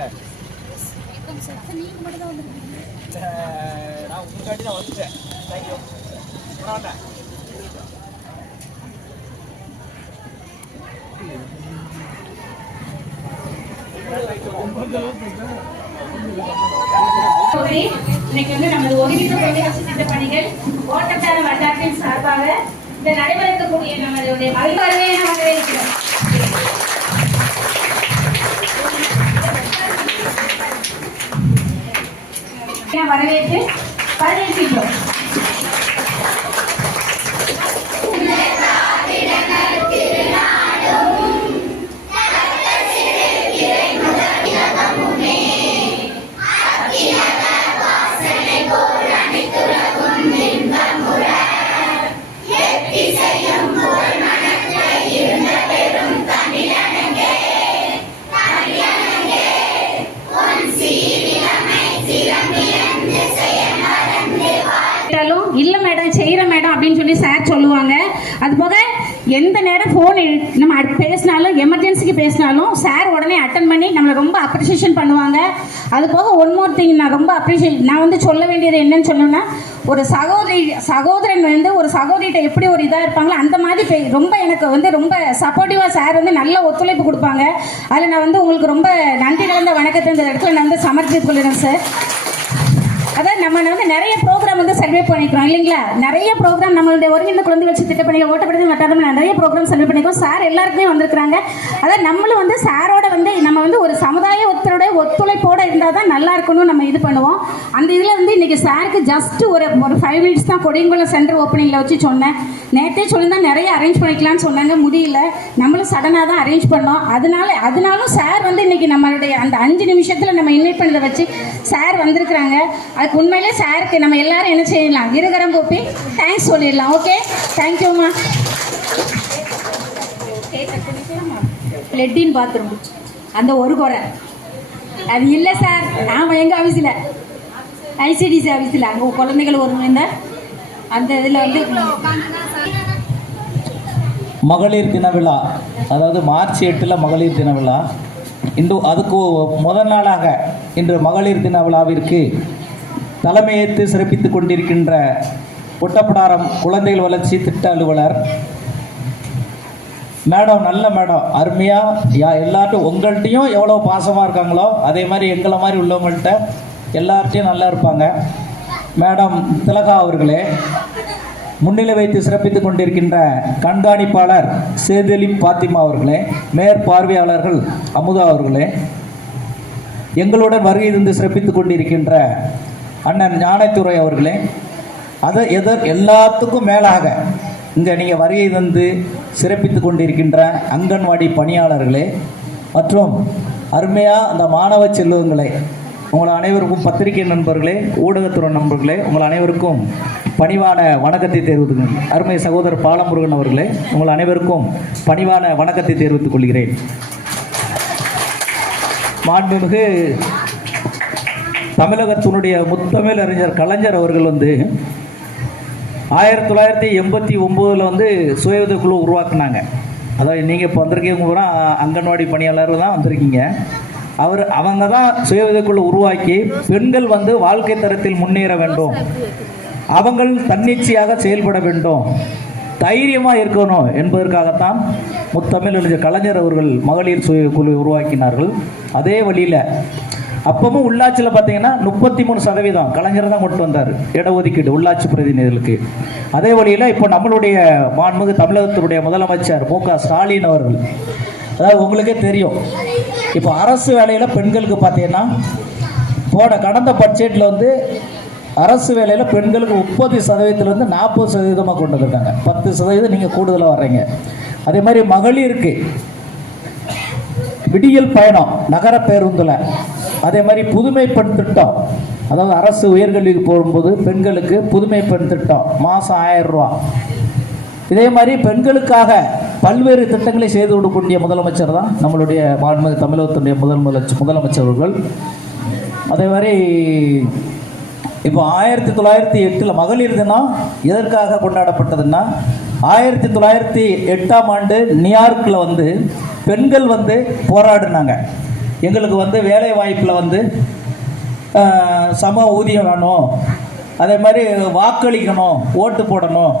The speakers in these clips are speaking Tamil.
வாங்க நான் உங்களுக்காண்டி தான் வந்துட்டேன். தேங்க்யூ வாங்க சகோதரி, இன்னைக்கு வந்து நமது ஒருங்கிணைந்த தொழிலாளர் திட்ட பணிகள் ஓட்டத்தார வட்டாரத்தின் சார்பாக இந்த நடைபெறக்கூடிய நம்மளுடைய மகிழ்வாரவே parece, ¿eh? padre. கேட்டாலும் இல்ல மேடம் செய்யற மேடம் அப்படின்னு சொல்லி சார் சொல்லுவாங்க. அது போக எந்த நேரம் ஃபோன் நம்ம அட்- பேசினாலும் எமர்ஜென்சிக்கு பேசினாலும் சார் உடனே அட்டன் பண்ணி நம்மளை ரொம்ப அப்ரிசியேஷன் பண்ணுவாங்க. அது போக ஒன் மோர் திங் நான் ரொம்ப அப்ரிஷியேட் நான் வந்து சொல்ல வேண்டியது என்னன்னு சொல்லணும்னா ஒரு சகோதரி சகோதரன் வந்து ஒரு சகோதரிகிட்ட எப்படி ஒரு இதாக இருப்பாங்களோ அந்த மாதிரி பே- ரொம்ப எனக்கு வந்து ரொம்ப சப்போர்ட்டிவாக சார் வந்து நல்ல ஒத்துழைப்பு கொடுப்பாங்க. அதில் நான் வந்து உங்களுக்கு ரொம்ப நன்றி கலந்த வணக்கத்தை இந்த இடத்துல நான் வந்து சமர்ப்பித்துக் கொள்கிறேன் சார் அதான் நம்ம வந்து நிறைய ப்ரோக்ராம் வந்து சர்வே பண்ணிக்கிறோம் இல்லைங்களா? நிறைய ப்ரோக்ராம் நம்மளுடைய ஒருங்கிணைந்த குழந்தை வச்சு திட்டப்பணிகள் ஓட்டப்படுது வட்டாரம் நிறைய ப்ரோக்ராம் சர்வே பண்ணிக்கிறோம். சார் எல்லாருக்குமே வந்திருக்கிறாங்க. அதான் நம்மளும் வந்து சாரோட வந்து நம்ம வந்து ஒரு சமுதாய ஒத்து ஒத்துழைப்போட இருந்தால் தான் நல்லா இருக்கணும் நம்ம இது பண்ணுவோம். அந்த இதில் வந்து இன்றைக்கி சாருக்கு ஜஸ்ட் ஒரு ஒரு ஃபைவ் மினிட்ஸ் தான் கொடியங்குளம் சென்டர் ஓப்பனிங்கில் வச்சு சொன்னேன். நேற்றே சொல்லியிருந்தால் நிறைய அரேஞ்ச் பண்ணிக்கலாம்னு சொன்னாங்க. முடியல. நம்மளும் சடனாக தான் அரேஞ்ச் பண்ணோம். அதனால அதனாலும் சார் வந்து இன்றைக்கி நம்மளுடைய அந்த அஞ்சு நிமிஷத்தில் நம்ம இன்வைட் பண்ணதை வச்சு சார் வந்திருக்கிறாங்க. அதுக்கு உண்மையிலே சாருக்கு நம்ம எல்லாரும் என்ன செய்யலாம்? இருகரம் கூப்பி தேங்க்ஸ் சொல்லிடலாம். ஓகே தேங்க்யூம்மா லெட்டின் பாத்ரூம் அந்த ஒரு குறை. அது இல்லை சார். நான் எங்கள் ஆஃபீஸில் ஐசிடிசி ஆஃபீஸில் அங்கே குழந்தைகள் ஒரு இந்த? அந்த இதில் வந்து மகளிர் தின விழா. அதாவது மார்ச் எட்டில் மகளிர் தின விழா. இன்று அதுக்கு முதல் நாளாக இன்று மகளிர் தின விழாவிற்கு தலைமையேற்று சிறப்பித்துக் கொண்டிருக்கின்ற ஒட்டப்படாரம் குழந்தைகள் வளர்ச்சி திட்ட அலுவலர் மேடம் நல்ல மேடம். அருமையாக யா எல்லார்ட்டும் உங்கள்கிட்டையும் எவ்வளோ பாசமாக இருக்காங்களோ அதே மாதிரி எங்களை மாதிரி உள்ளவங்கள்ட்ட எல்லார்ட்டையும் நல்லா இருப்பாங்க. மேடம் திலகா அவர்களே முன்னிலை வைத்து சிறப்பித்துக் கொண்டிருக்கின்ற கண்காணிப்பாளர் சேதலி பாத்திமா அவர்களே மேற்பார்வையாளர்கள் அமுதா அவர்களே எங்களுடன் வருகை இருந்து சிறப்பித்துக் கொண்டிருக்கின்ற அண்ணன் ஞானத்துறை அவர்களே அதை எதர் எல்லாத்துக்கும் மேலாக இங்கே நீங்கள் வருகை தந்து சிறப்பித்து கொண்டிருக்கின்ற அங்கன்வாடி பணியாளர்களே மற்றும் அருமையாக அந்த மாணவ செல்வங்களை உங்கள் அனைவருக்கும் பத்திரிகை நண்பர்களே ஊடகத்துறை நண்பர்களே உங்கள் அனைவருக்கும் பணிவான வணக்கத்தை தெரிவித்துக் அருமை சகோதரர் பாலமுருகன் அவர்களே உங்கள் அனைவருக்கும் பணிவான வணக்கத்தை தெரிவித்துக் கொள்கிறேன். மாண்புமிகு தமிழகத்தினுடைய முத்தமிழ் அறிஞர் கலைஞர் அவர்கள் வந்து ஆயிரத்தி தொள்ளாயிரத்தி எண்பத்தி ஒம்போதில் வந்து சுய உதவிக்குழு உருவாக்குனாங்க. அதாவது நீங்கள் இப்போ வந்திருக்கீங்க கூட அங்கன்வாடி பணியாளர் தான் வந்திருக்கீங்க. அவர் அவங்க தான் சுய உதவிக்குழு உருவாக்கி பெண்கள் வந்து வாழ்க்கை தரத்தில் முன்னேற வேண்டும். அவங்கள் தன்னிச்சையாக செயல்பட வேண்டும். தைரியமாக இருக்கணும் என்பதற்காகத்தான் முத்தமிழ் எழுதிய கலைஞர் அவர்கள் மகளிர் சுய குழு உருவாக்கினார்கள். அதே வழியில் அப்பவும் உள்ளாட்சியில் பார்த்தீங்கன்னா முப்பத்தி மூணு சதவீதம் கலைஞர் தான் கொண்டு வந்தார் இடஒதுக்கீடு உள்ளாட்சி பிரதிநிதிகளுக்கு. அதே வழியில் இப்போ நம்மளுடைய மாண்புமிகு தமிழகத்தினுடைய முதலமைச்சர் மு க ஸ்டாலின் அவர்கள் அதாவது உங்களுக்கே தெரியும் இப்போ அரசு வேலையில் பெண்களுக்கு பார்த்தீங்கன்னா போன கடந்த பட்ஜெட்டில் வந்து அரசு வேலையில் பெண்களுக்கு முப்பது சதவீதத்துலேருந்து நாற்பது சதவீதமாக கொண்டு வந்திருக்காங்க. பத்து சதவீதம் நீங்கள் கூடுதலாக வர்றீங்க. அதே மாதிரி மகளிருக்கு விடியல் பயணம் நகர பேருந்தில். அதே மாதிரி புதுமை பெண் திட்டம் அதாவது அரசு உயர்கல்விக்கு போகும்போது பெண்களுக்கு புதுமை பெண் திட்டம் மாதம் ஆயிரம் ரூபா இதே மாதிரி பெண்களுக்காக பல்வேறு திட்டங்களை செய்து கொடுக்கக்கூடிய முதலமைச்சர் தான் நம்மளுடைய மாண்பு தமிழகத்தினுடைய முதல் முதலமைச்சர் முதலமைச்சர்கள் அதே மாதிரி இப்போ ஆயிரத்தி தொள்ளாயிரத்தி எட்டில் மகளிர் தினம் எதற்காக கொண்டாடப்பட்டதுன்னா ஆயிரத்தி தொள்ளாயிரத்தி எட்டாம் ஆண்டு நியூயார்க்கில் வந்து பெண்கள் வந்து போராடினாங்க. எங்களுக்கு வந்து வேலை வாய்ப்பில் வந்து சம ஊதியம் வேணும். அதே மாதிரி வாக்களிக்கணும் ஓட்டு போடணும்.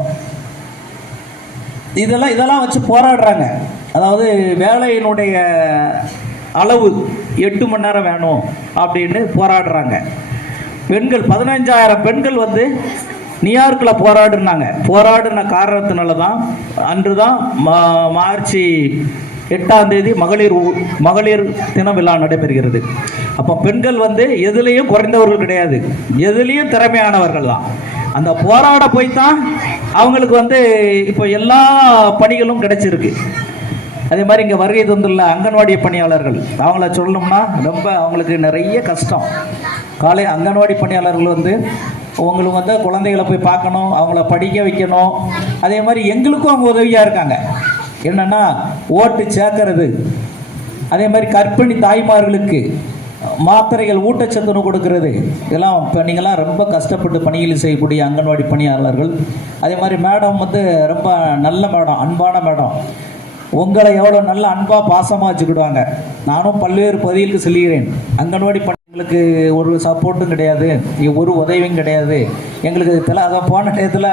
இதெல்லாம் இதெல்லாம் வச்சு போராடுறாங்க. அதாவது வேலையினுடைய அளவு எட்டு மணி நேரம் வேணும் அப்படின்னு போராடுறாங்க. பெண்கள் பதினஞ்சாயிரம் பெண்கள் வந்து நியூயார்க்கில் போராடினாங்க. போராடின காரணத்தினால தான் அன்று தான் மா- மார்ச் எட்டாம் தேதி மகளிர் மகளிர் தின விழா நடைபெறுகிறது. அப்போ பெண்கள் வந்து எதுலேயும் குறைந்தவர்கள் கிடையாது. எதுலேயும் திறமையானவர்கள் தான். அந்த போராட போய் தான் அவங்களுக்கு வந்து இப்போ எல்லா பணிகளும் கிடைச்சிருக்கு. அதே மாதிரி இங்கே வருகை தந்துள்ள அங்கன்வாடி பணியாளர்கள் அவங்கள சொல்லணும்னா ரொம்ப அவங்களுக்கு நிறைய கஷ்டம். காலை அங்கன்வாடி பணியாளர்கள் வந்து உங்களுக்கு வந்து குழந்தைகளை போய் பார்க்கணும் அவங்கள படிக்க வைக்கணும். அதே மாதிரி எங்களுக்கும் அவங்க உதவியாக இருக்காங்க. என்னென்னா ஓட்டு சேர்க்கறது. அதே மாதிரி கர்ப்பிணி தாய்மார்களுக்கு மாத்திரைகள் ஊட்டச்சத்துணவு கொடுக்கறது. இதெல்லாம் இப்போ நீங்களாம் ரொம்ப கஷ்டப்பட்டு பணிகள் செய்யக்கூடிய அங்கன்வாடி பணியாளர்கள். அதே மாதிரி மேடம் வந்து ரொம்ப நல்ல மேடம் அன்பான மேடம். உங்களை எவ்வளோ நல்ல அன்பாக பாசமாக வச்சுக்கிடுவாங்க. நானும் பல்வேறு பகுதிகளுக்கு செல்கிறேன். அங்கன்வாடி எங்களுக்கு ஒரு சப்போர்ட்டும் கிடையாது. ஒரு உதவியும் கிடையாது. எங்களுக்கு தில அதை போன டயத்தில்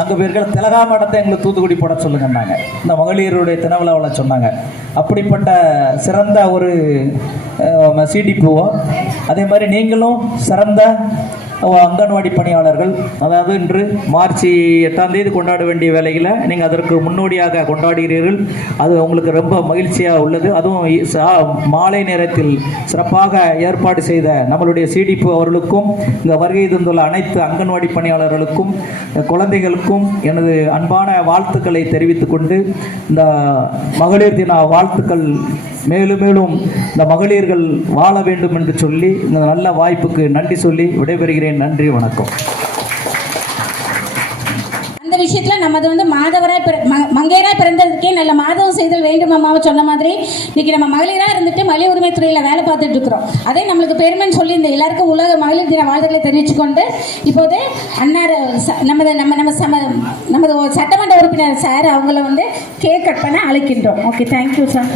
அங்கே பேர்கள் திலகா மடத்தை எங்களுக்கு தூத்துக்குடி போட சொல்லுங்கன்னாங்க. இந்த மகளிருடைய தினவிழாவில் சொன்னாங்க. அப்படிப்பட்ட சிறந்த ஒரு சிடிபிஓ அதே மாதிரி நீங்களும் சிறந்த அங்கன்வாடி பணியாளர்கள் அதாவது இன்று மார்ச் எட்டாம் தேதி கொண்டாட வேண்டிய வேலைகளை நீங்கள் அதற்கு முன்னோடியாக கொண்டாடுகிறீர்கள். அது உங்களுக்கு ரொம்ப மகிழ்ச்சியாக உள்ளது. அதுவும் மாலை நேரத்தில் சிறப்பாக ஏற்பாடு செய்த நம்மளுடைய சிடிபி அவர்களுக்கும் இந்த வருகை தந்துள்ள அனைத்து அங்கன்வாடி பணியாளர்களுக்கும் குழந்தைகளுக்கும் எனது அன்பான வாழ்த்துக்களை தெரிவித்துக் கொண்டு இந்த மகளிர் தின வாழ்த்துக்கள் மேலும் மேலும் இந்த மகளிர்கள் வாழ வேண்டும் என்று சொல்லி இந்த நல்ல வாய்ப்புக்கு நன்றி சொல்லி விடைபெறுகிறேன். நன்றி வணக்கம். அந்த விஷயத்துல நமது வந்து மாதவராய் மங்கையராய் பிறந்ததுக்கே நல்ல மாதவம் செய்தல் வேண்டும் அம்மாவை சொன்ன மாதிரி இன்னைக்கு நம்ம மகளிரா இருந்துட்டு மகளிர் உரிமை துறையில வேலை பார்த்துட்டு இருக்கிறோம். அதே நம்மளுக்கு பெருமைன்னு சொல்லி இந்த எல்லாருக்கும் உலக மகளிர் தின வாழ்த்துக்களை தெரிவிச்சுக்கொண்டு இப்போது அன்னார் நமது நம்ம நம்ம சம நமது சட்டமன்ற உறுப்பினர் சார் அவங்கள வந்து கேக் கட் பண்ண அழைக்கின்றோம். Okay thank you sir